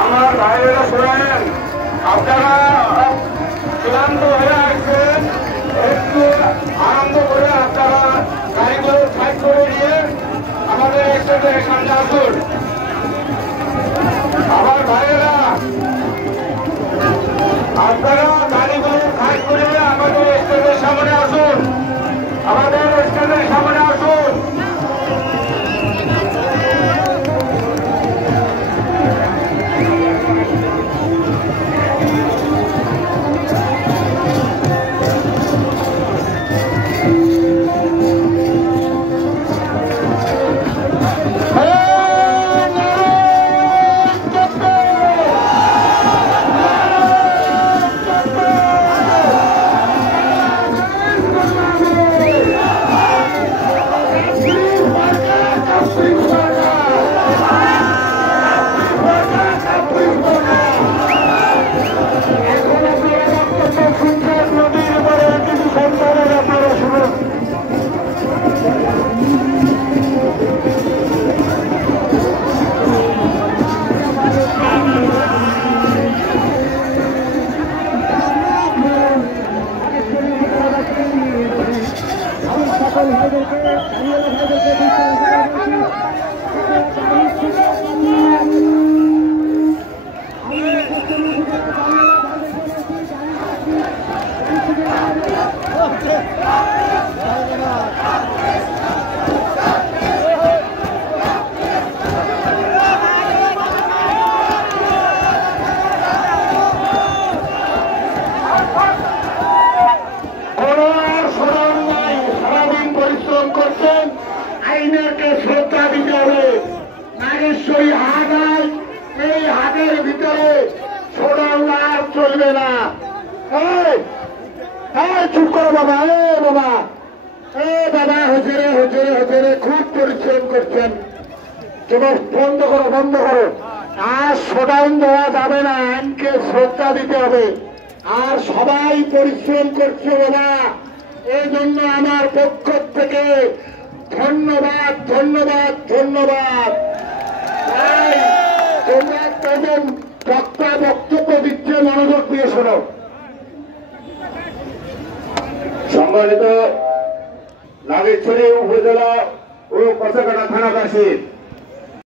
আমার ভাইয়েরা শোনেন, আপনারা ক্লান্ত হয়ে আসছেন, একটু আনন্দ করে আপনারা গাড়িগুলো সাইড করে নিয়ে আমাদের স্টেজের সামনে আসুন। আমার ভাইয়েরা আপনারা গাড়িগুলো সাইড করে আমাদের স্টেজের সামনে আসুন, আমাদের স্টেজের সামনে আসুন। চলবে না, চুপ করো বাবা, বাবা বাবা, হজরে হজরে হজরে খুব পরিশ্রম করছেন, তোমার বন্ধ করো, বন্ধ করো। আর শোডাউন দেওয়া যাবে না, আইনকে শ্রদ্ধা দিতে হবে। আর সবাই পরিশ্রম করছে বাবা, এই জন্য আমার পক্ষ থেকে ধন্যবাদ ধন্যবাদ ধন্যবাদ। তোমরা কজন বক্তা বক্তব্য দিচ্ছে, মনোযোগ দিয়ে শোনো। সম্মানিত নাগেশ্বরী উপজেলা ও কচকাটা থানাবাসী,